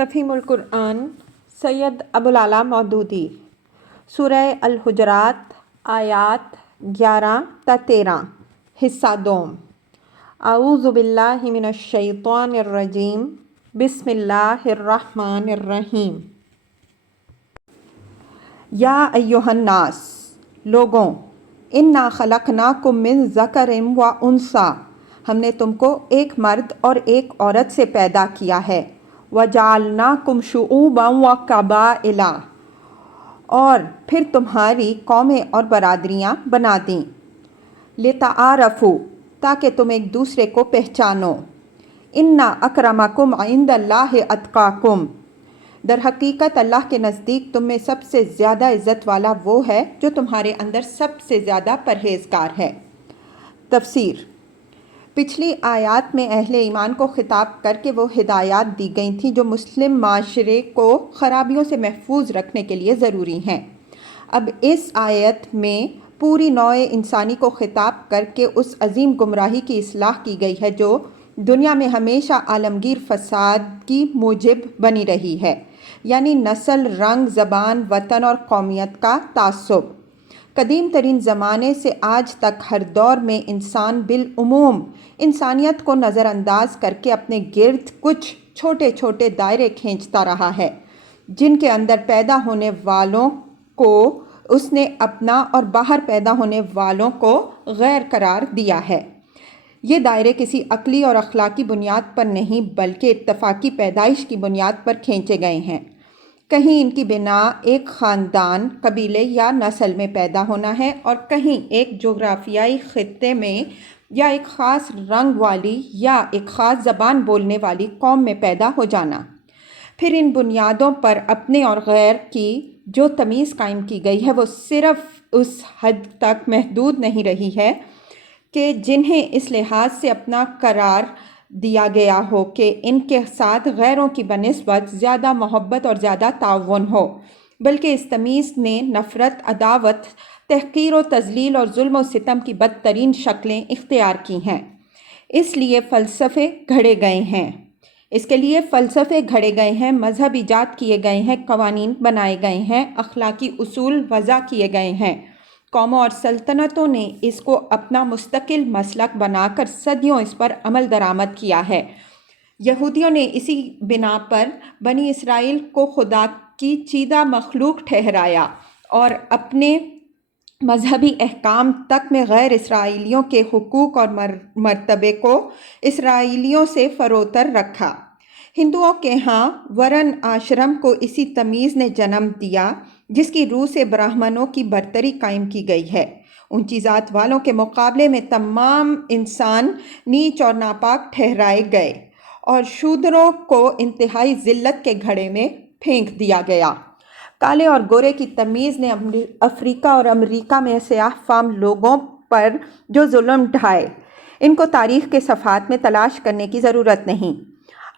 تفہیم القرآن سید ابوالعلا مودودی سورہ الحجرات آیات 11 تا 13 حصہ دوم۔ اعوذ باللہ من الشیطان الرجیم بسم اللہ الرحمن الرحیم۔ یا ایہا الناس، لوگوں، انا خلقناکم من ذکر و انثیٰ، ہم نے تم کو ایک مرد اور ایک عورت سے پیدا کیا ہے۔ وَجَعَلْنَاكُمْ شُعُوبًا وَقَبَائِلَ، اور پھر تمہاری قومیں اور برادریاں بنا دیں۔ لِتَعَارَفُوا، تاکہ تم ایک دوسرے کو پہچانو۔ اِنَّ أَكْرَمَكُمْ عِندَ اللَّهِ أَتْقَاكُمْ، در حقیقت اللہ کے نزدیک تم میں سب سے زیادہ عزت والا وہ ہے جو تمہارے اندر سب سے زیادہ پرہیزگار ہے۔ تفسیر۔ پچھلی آیات میں اہل ایمان کو خطاب کر کے وہ ہدایات دی گئی تھیں جو مسلم معاشرے کو خرابیوں سے محفوظ رکھنے کے لیے ضروری ہیں۔ اب اس آیت میں پوری نوع انسانی کو خطاب کر کے اس عظیم گمراہی کی اصلاح کی گئی ہے جو دنیا میں ہمیشہ عالمگیر فساد کی موجب بنی رہی ہے، یعنی نسل، رنگ، زبان، وطن اور قومیت کا تعصب۔ قدیم ترین زمانے سے آج تک ہر دور میں انسان بالعموم انسانیت کو نظر انداز کر کے اپنے گرد کچھ چھوٹے چھوٹے دائرے کھینچتا رہا ہے جن کے اندر پیدا ہونے والوں کو اس نے اپنا اور باہر پیدا ہونے والوں کو غیر قرار دیا ہے۔ یہ دائرے کسی عقلی اور اخلاقی بنیاد پر نہیں بلکہ اتفاقی پیدائش کی بنیاد پر کھینچے گئے ہیں۔ کہیں ان کی بنا ایک خاندان، قبیلے یا نسل میں پیدا ہونا ہے اور کہیں ایک جغرافیائی خطے میں یا ایک خاص رنگ والی یا ایک خاص زبان بولنے والی قوم میں پیدا ہو جانا۔ پھر ان بنیادوں پر اپنے اور غیر کی جو تمیز قائم کی گئی ہے وہ صرف اس حد تک محدود نہیں رہی ہے کہ جنہیں اس لحاظ سے اپنا قرار دیا گیا ہو کہ ان کے ساتھ غیروں کی بنسبت زیادہ محبت اور زیادہ تعاون ہو، بلکہ اس تمیز نے نفرت، عداوت، تحقیر و تذلیل اور ظلم و ستم کی بدترین شکلیں اختیار کی ہیں۔ اس کے لیے فلسفے گھڑے گئے ہیں، مذہب ایجاد کیے گئے ہیں، قوانین بنائے گئے ہیں، اخلاقی اصول وضع کیے گئے ہیں۔ قوموں اور سلطنتوں نے اس کو اپنا مستقل مسلک بنا کر صدیوں اس پر عمل درآمد کیا ہے۔ یہودیوں نے اسی بنا پر بنی اسرائیل کو خدا کی چیدہ مخلوق ٹھہرایا اور اپنے مذہبی احکام تک میں غیر اسرائیلیوں کے حقوق اور مرتبے کو اسرائیلیوں سے فروتر رکھا۔ ہندوؤں کے ہاں ورن آشرم کو اسی تمیز نے جنم دیا جس کی روح سے برہمنوں کی برتری قائم کی گئی ہے۔ اونچی ذات والوں کے مقابلے میں تمام انسان نیچ اور ناپاک ٹھہرائے گئے اور شودروں کو انتہائی ذلت کے گھڑے میں پھینک دیا گیا۔ کالے اور گورے کی تمیز نے افریقہ اور امریکہ میں سیاہ فام لوگوں پر جو ظلم ڈھائے ان کو تاریخ کے صفحات میں تلاش کرنے کی ضرورت نہیں۔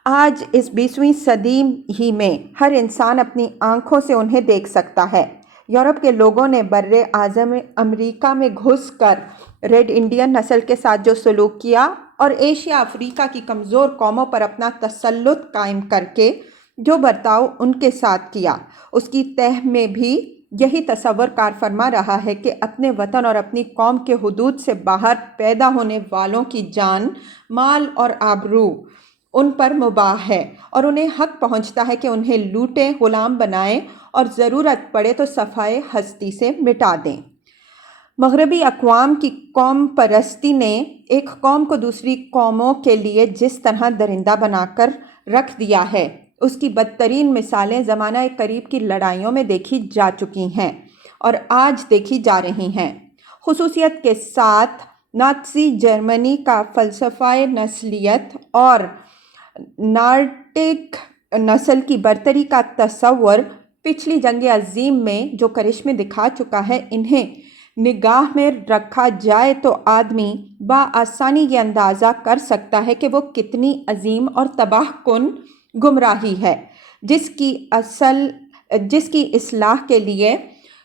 آج اس 20ویں صدی ہی میں ہر انسان اپنی آنکھوں سے انہیں دیکھ سکتا ہے۔ یورپ کے لوگوں نے بر اعظم امریکہ میں گھس کر ریڈ انڈین نسل کے ساتھ جو سلوک کیا اور ایشیا افریقہ کی کمزور قوموں پر اپنا تسلط قائم کر کے جو برتاؤ ان کے ساتھ کیا، اس کی تہ میں بھی یہی تصور کار فرما رہا ہے کہ اپنے وطن اور اپنی قوم کے حدود سے باہر پیدا ہونے والوں کی جان، مال اور آبرو ان پر مباح ہے اور انہیں حق پہنچتا ہے کہ انہیں لوٹیں، غلام بنائیں اور ضرورت پڑے تو صفحۂ ہستی سے مٹا دیں۔ مغربی اقوام کی قوم پرستی نے ایک قوم کو دوسری قوموں کے لیے جس طرح درندہ بنا کر رکھ دیا ہے اس کی بدترین مثالیں زمانہ قریب کی لڑائیوں میں دیکھی جا چکی ہیں اور آج دیکھی جا رہی ہیں۔ خصوصیت کے ساتھ نازی جرمنی کا فلسفہ نسلیت اور نارڈک نسل کی برتری کا تصور پچھلی جنگ عظیم میں جو کرشمے دکھا چکا ہے، انہیں نگاہ میں رکھا جائے تو آدمی بآسانی یہ اندازہ کر سکتا ہے کہ وہ کتنی عظیم اور تباہ کن گمراہی ہے جس کی اصلاح کے لیے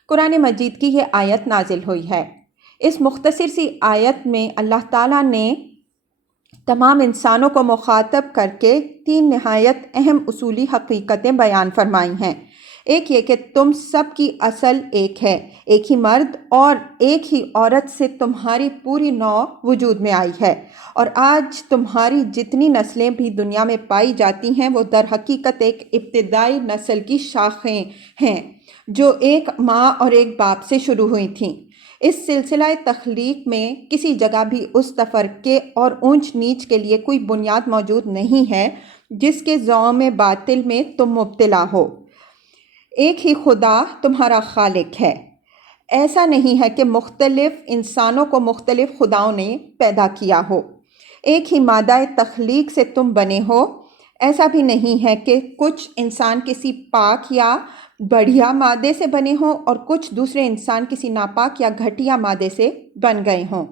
قرآن مجید کی یہ آیت نازل ہوئی ہے۔ اس مختصر سی آیت میں اللہ تعالیٰ نے تمام انسانوں کو مخاطب کر کے 3 نہایت اہم اصولی حقیقتیں بیان فرمائی ہیں۔ ایک یہ کہ تم سب کی اصل ایک ہے، ایک ہی مرد اور ایک ہی عورت سے تمہاری پوری نوع وجود میں آئی ہے، اور آج تمہاری جتنی نسلیں بھی دنیا میں پائی جاتی ہیں وہ در حقیقت ایک ابتدائی نسل کی شاخیں ہیں جو ایک ماں اور ایک باپ سے شروع ہوئی تھیں۔ اس سلسلہ تخلیق میں کسی جگہ بھی اس تفرقے اور اونچ نیچ کے لیے کوئی بنیاد موجود نہیں ہے جس کے زعم باطل میں تم مبتلا ہو۔ ایک ہی خدا تمہارا خالق ہے۔ ایسا نہیں ہے کہ مختلف انسانوں کو مختلف خداؤں نے پیدا کیا ہو۔ ایک ہی مادہ تخلیق سے تم بنے ہو۔ ایسا بھی نہیں ہے کہ کچھ انسان کسی پاک یا بڑھیا مادے سے بنے ہوں اور کچھ دوسرے انسان کسی ناپاک یا گھٹیا مادے سے بن گئے ہوں۔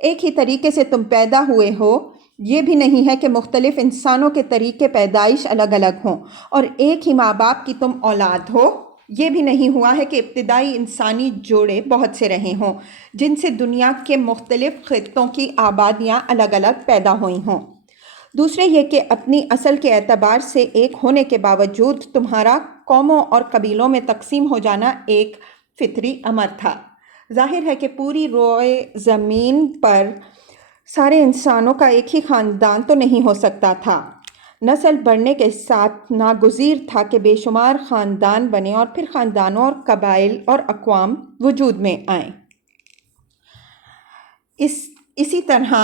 ایک ہی طریقے سے تم پیدا ہوئے ہو۔ یہ بھی نہیں ہے کہ مختلف انسانوں کے طریقے پیدائش الگ الگ ہوں اور ایک ہی ماں باپ کی تم اولاد ہو۔ یہ بھی نہیں ہوا ہے کہ ابتدائی انسانی جوڑے بہت سے رہے ہوں جن سے دنیا کے مختلف خطوں کی آبادیاں الگ الگ پیدا ہوئی ہوں۔ دوسرے یہ کہ اپنی اصل کے اعتبار سے ایک ہونے کے باوجود تمہارا قوموں اور قبیلوں میں تقسیم ہو جانا ایک فطری امر تھا۔ ظاہر ہے کہ پوری روئے زمین پر سارے انسانوں کا ایک ہی خاندان تو نہیں ہو سکتا تھا۔ نسل بڑھنے کے ساتھ ناگزیر تھا کہ بے شمار خاندان بنے اور پھر خاندانوں اور قبائل اور اقوام وجود میں آئیں۔ اسی طرح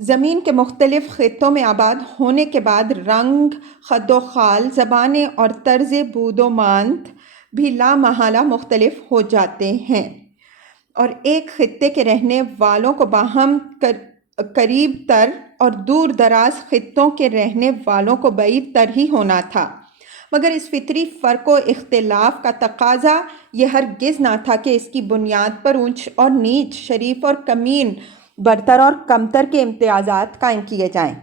زمین کے مختلف خطوں میں آباد ہونے کے بعد رنگ، خد و خال، زبانیں اور طرز بود و ماند بھی لامحالہ مختلف ہو جاتے ہیں، اور ایک خطے کے رہنے والوں کو باہم قریب تر اور دور دراز خطوں کے رہنے والوں کو بعید تر ہی ہونا تھا۔ مگر اس فطری فرق و اختلاف کا تقاضا یہ ہرگز نہ تھا کہ اس کی بنیاد پر اونچ اور نیچ، شریف اور کمین، برتر اور کمتر کے امتیازات قائم کیے جائیں۔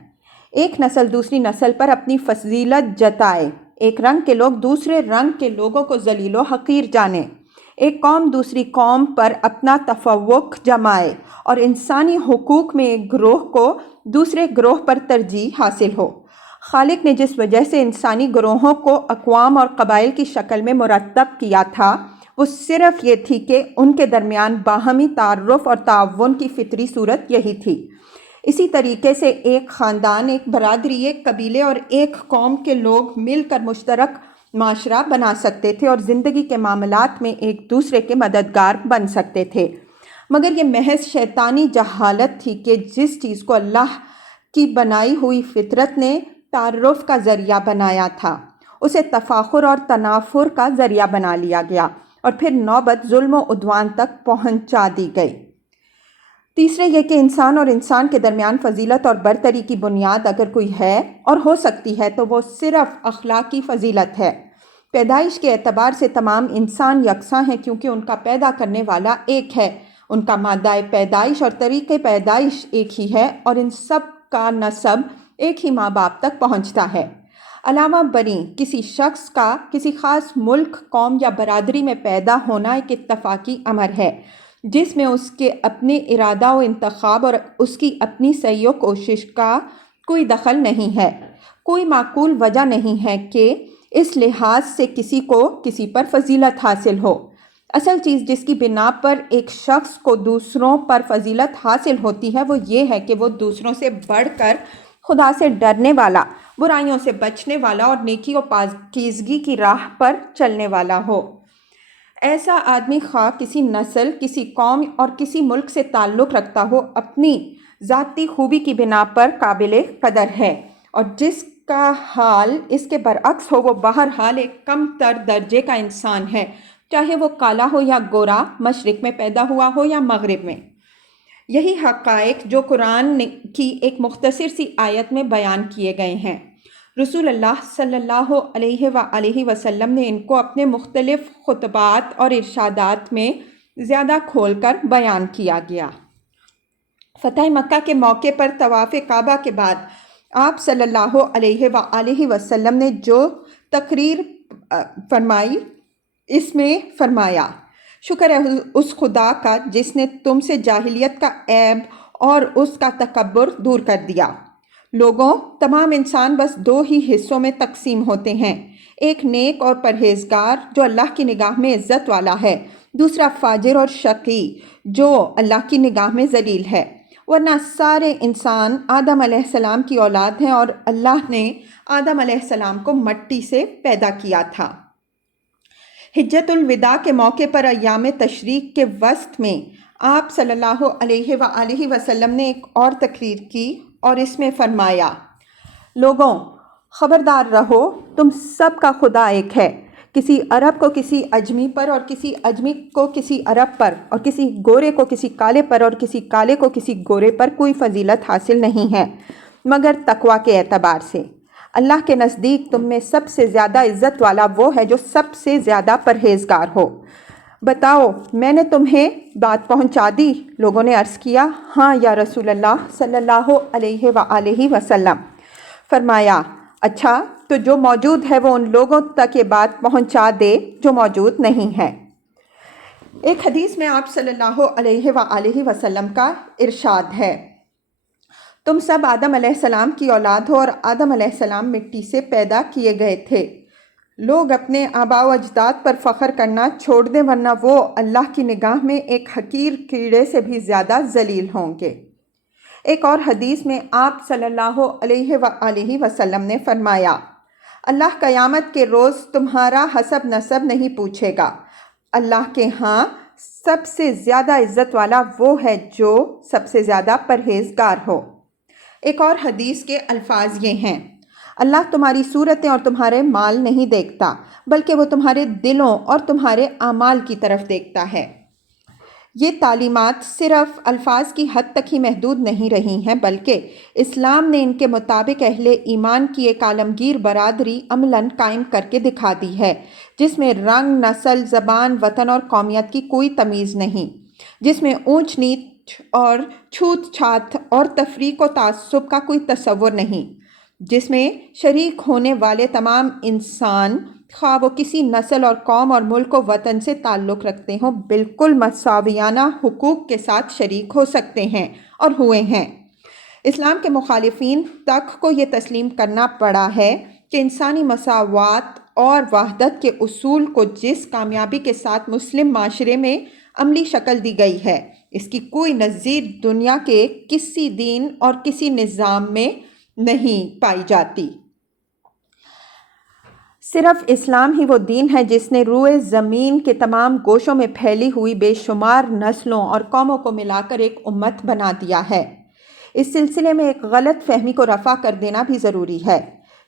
ایک نسل دوسری نسل پر اپنی فضیلت جتائے، ایک رنگ کے لوگ دوسرے رنگ کے لوگوں کو ذلیل و حقیر جانیں، ایک قوم دوسری قوم پر اپنا تفوق جمائے اور انسانی حقوق میں ایک گروہ کو دوسرے گروہ پر ترجیح حاصل ہو۔ خالق نے جس وجہ سے انسانی گروہوں کو اقوام اور قبائل کی شکل میں مرتب کیا تھا وہ صرف یہ تھی کہ ان کے درمیان باہمی تعارف اور تعاون کی فطری صورت یہی تھی۔ اسی طریقے سے ایک خاندان، ایک برادری، ایک قبیلے اور ایک قوم کے لوگ مل کر مشترک معاشرہ بنا سکتے تھے اور زندگی کے معاملات میں ایک دوسرے کے مددگار بن سکتے تھے، مگر یہ محض شیطانی جہالت تھی کہ جس چیز کو اللہ کی بنائی ہوئی فطرت نے تعارف کا ذریعہ بنایا تھا اسے تفاخر اور تنافر کا ذریعہ بنا لیا گیا اور پھر نوبت ظلم و عدوان تک پہنچا دی گئی۔ تیسرے یہ کہ انسان اور انسان کے درمیان فضیلت اور برتری کی بنیاد اگر کوئی ہے اور ہو سکتی ہے تو وہ صرف اخلاقی فضیلت ہے۔ پیدائش کے اعتبار سے تمام انسان یکساں ہیں کیونکہ ان کا پیدا کرنے والا ایک ہے، ان کا مادہ پیدائش اور طریقہ پیدائش ایک ہی ہے اور ان سب کا نسب ایک ہی ماں باپ تک پہنچتا ہے۔ علاوہ بریں کسی شخص کا کسی خاص ملک، قوم یا برادری میں پیدا ہونا ایک اتفاقی امر ہے جس میں اس کے اپنے ارادہ و انتخاب اور اس کی اپنی سعی و کوشش کا کوئی دخل نہیں ہے۔ کوئی معقول وجہ نہیں ہے کہ اس لحاظ سے کسی کو کسی پر فضیلت حاصل ہو۔ اصل چیز جس کی بنا پر ایک شخص کو دوسروں پر فضیلت حاصل ہوتی ہے وہ یہ ہے کہ وہ دوسروں سے بڑھ کر خدا سے ڈرنے والا، برائیوں سے بچنے والا اور نیکی و پاکیزگی کی راہ پر چلنے والا ہو۔ ایسا آدمی خواہ کسی نسل، کسی قوم اور کسی ملک سے تعلق رکھتا ہو، اپنی ذاتی خوبی کی بنا پر قابل قدر ہے، اور جس کا حال اس کے برعکس ہو وہ بہرحال ایک کم تر درجے کا انسان ہے، چاہے وہ کالا ہو یا گورا، مشرق میں پیدا ہوا ہو یا مغرب میں۔ یہی حقائق جو قرآن کی ایک مختصر سی آیت میں بیان کیے گئے ہیں، رسول اللہ صلی اللہ علیہ وآلہ وسلم نے ان کو اپنے مختلف خطبات اور ارشادات میں زیادہ کھول کر بیان کیا گیا۔ فتح مکہ کے موقع پر طواف کعبہ کے بعد آپ صلی اللہ علیہ وآلہ وسلم نے جو تقریر فرمائی اس میں فرمایا، شکر ہے اس خدا کا جس نے تم سے جاہلیت کا عیب اور اس کا تکبر دور کر دیا۔ لوگوں، تمام انسان بس دو ہی حصوں میں تقسیم ہوتے ہیں، ایک نیک اور پرہیزگار جو اللہ کی نگاہ میں عزت والا ہے، دوسرا فاجر اور شقی جو اللہ کی نگاہ میں ذلیل ہے۔ ورنہ سارے انسان آدم علیہ السلام کی اولاد ہیں اور اللہ نے آدم علیہ السلام کو مٹی سے پیدا کیا تھا۔ حجت الوداع کے موقع پر ایام تشریق کے وسط میں آپ صلی اللہ علیہ وآلہ وسلم نے ایک اور تقریر کی اور اس میں فرمایا، لوگوں خبردار رہو، تم سب کا خدا ایک ہے۔ کسی عرب کو کسی اجمی پر اور کسی اجمی کو کسی عرب پر اور کسی گورے کو کسی کالے پر اور کسی کالے کو کسی گورے پر کوئی فضیلت حاصل نہیں ہے مگر تقویٰ کے اعتبار سے۔ اللہ کے نزدیک تم میں سب سے زیادہ عزت والا وہ ہے جو سب سے زیادہ پرہیزگار ہو۔ بتاؤ، میں نے تمہیں بات پہنچا دی؟ لوگوں نے عرض کیا، ہاں یا رسول اللہ صلی اللہ علیہ وآلہ وسلم۔ فرمایا، اچھا تو جو موجود ہے وہ ان لوگوں تک یہ بات پہنچا دے جو موجود نہیں ہے۔ ایک حدیث میں آپ صلی اللہ علیہ وآلہ وسلم کا ارشاد ہے، تم سب آدم علیہ السلام کی اولاد ہو اور آدم علیہ السلام مٹی سے پیدا کیے گئے تھے۔ لوگ اپنے آباء و اجداد پر فخر کرنا چھوڑ دیں ورنہ وہ اللہ کی نگاہ میں ایک حقیر کیڑے سے بھی زیادہ ذلیل ہوں گے۔ ایک اور حدیث میں آپ صلی اللہ علیہ وآلہ وسلم نے فرمایا، اللہ قیامت کے روز تمہارا حسب نسب نہیں پوچھے گا۔ اللہ کے ہاں سب سے زیادہ عزت والا وہ ہے جو سب سے زیادہ پرہیزگار ہو۔ ایک اور حدیث کے الفاظ یہ ہیں، اللہ تمہاری صورتیں اور تمہارے مال نہیں دیکھتا بلکہ وہ تمہارے دلوں اور تمہارے اعمال کی طرف دیکھتا ہے۔ یہ تعلیمات صرف الفاظ کی حد تک ہی محدود نہیں رہی ہیں بلکہ اسلام نے ان کے مطابق اہل ایمان کی ایک عالمگیر برادری عملاً قائم کر کے دکھا دی ہے، جس میں رنگ، نسل، زبان، وطن اور قومیت کی کوئی تمیز نہیں، جس میں اونچ نیچ اور چھوت چھات اور تفریق و تعصب کا کوئی تصور نہیں، جس میں شریک ہونے والے تمام انسان خواہ وہ کسی نسل اور قوم اور ملک و وطن سے تعلق رکھتے ہوں بالکل مساویانہ حقوق کے ساتھ شریک ہو سکتے ہیں اور ہوئے ہیں۔ اسلام کے مخالفین تک کو یہ تسلیم کرنا پڑا ہے کہ انسانی مساوات اور وحدت کے اصول کو جس کامیابی کے ساتھ مسلم معاشرے میں عملی شکل دی گئی ہے، اس کی کوئی نظیر دنیا کے کسی دین اور کسی نظام میں نہیں پائی جاتی۔ صرف اسلام ہی وہ دین ہے جس نے روئے زمین کے تمام گوشوں میں پھیلی ہوئی بے شمار نسلوں اور قوموں کو ملا کر ایک امت بنا دیا ہے۔ اس سلسلے میں ایک غلط فہمی کو رفع کر دینا بھی ضروری ہے۔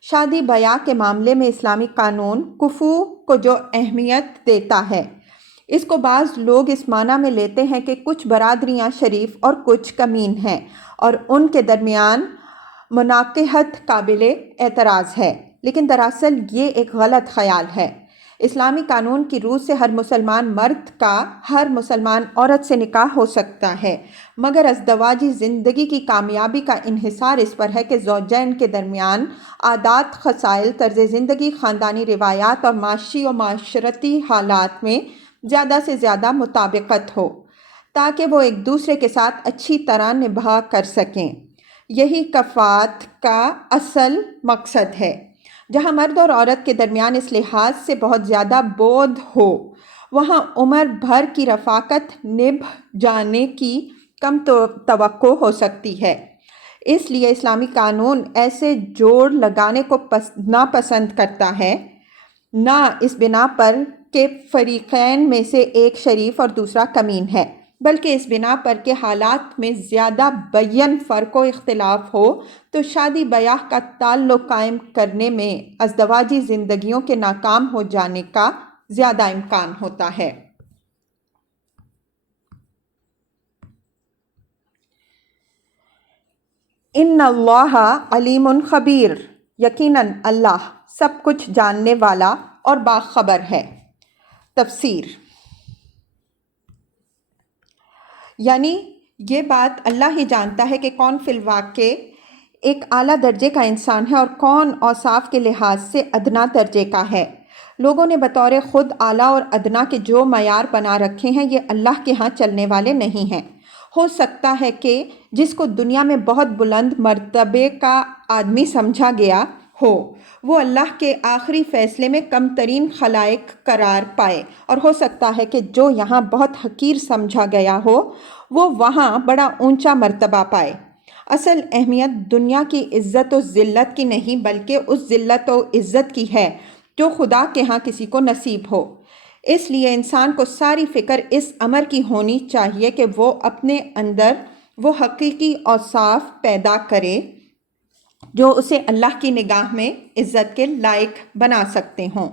شادی بیاہ کے معاملے میں اسلامی قانون کفو کو جو اہمیت دیتا ہے، اس کو بعض لوگ اس معنی میں لیتے ہیں کہ کچھ برادریاں شریف اور کچھ کمین ہیں اور ان کے درمیان مناقحت قابل اعتراض ہے، لیکن دراصل یہ ایک غلط خیال ہے۔ اسلامی قانون کی روح سے ہر مسلمان مرد کا ہر مسلمان عورت سے نکاح ہو سکتا ہے، مگر ازدواجی زندگی کی کامیابی کا انحصار اس پر ہے کہ زوجین کے درمیان عادات، خصائل، طرز زندگی، خاندانی روایات اور معاشی و معاشرتی حالات میں زیادہ سے زیادہ مطابقت ہو تاکہ وہ ایک دوسرے کے ساتھ اچھی طرح نبھا کر سکیں۔ یہی کفاءت کا اصل مقصد ہے۔ جہاں مرد اور عورت کے درمیان اس لحاظ سے بہت زیادہ بعد ہو، وہاں عمر بھر کی رفاقت نبھ جانے کی کم توقع ہو سکتی ہے۔ اس لیے اسلامی قانون ایسے جوڑ لگانے کو ناپسند کرتا ہے، نہ اس بنا پر کہ فریقین میں سے ایک شریف اور دوسرا کمین ہے، بلکہ اس بنا پر کہ حالات میں زیادہ بیان فرق و اختلاف ہو تو شادی بیاہ کا تعلق قائم کرنے میں ازدواجی زندگیوں کے ناکام ہو جانے کا زیادہ امکان ہوتا ہے۔ ان اللہ علیم خبیر، یقیناً اللہ سب کچھ جاننے والا اور باخبر ہے۔ تفسیر، یعنی یہ بات اللہ ہی جانتا ہے کہ کون فی الواقع ایک اعلیٰ درجے کا انسان ہے اور کون اوصاف کے لحاظ سے ادنا درجے کا ہے۔ لوگوں نے بطور خود اعلیٰ اور ادنا کے جو معیار بنا رکھے ہیں یہ اللہ کے ہاں چلنے والے نہیں ہیں۔ ہو سکتا ہے کہ جس کو دنیا میں بہت بلند مرتبے کا آدمی سمجھا گیا ہو وہ اللہ کے آخری فیصلے میں کم ترین خلائق قرار پائے، اور ہو سکتا ہے کہ جو یہاں بہت حقیر سمجھا گیا ہو وہ وہاں بڑا اونچا مرتبہ پائے۔ اصل اہمیت دنیا کی عزت و ذلت کی نہیں بلکہ اس ذلت و عزت کی ہے جو خدا کے ہاں کسی کو نصیب ہو۔ اس لیے انسان کو ساری فکر اس امر کی ہونی چاہیے کہ وہ اپنے اندر وہ حقیقی اوصاف پیدا کرے جو اسے اللہ کی نگاہ میں عزت کے لائق بنا سکتے ہوں۔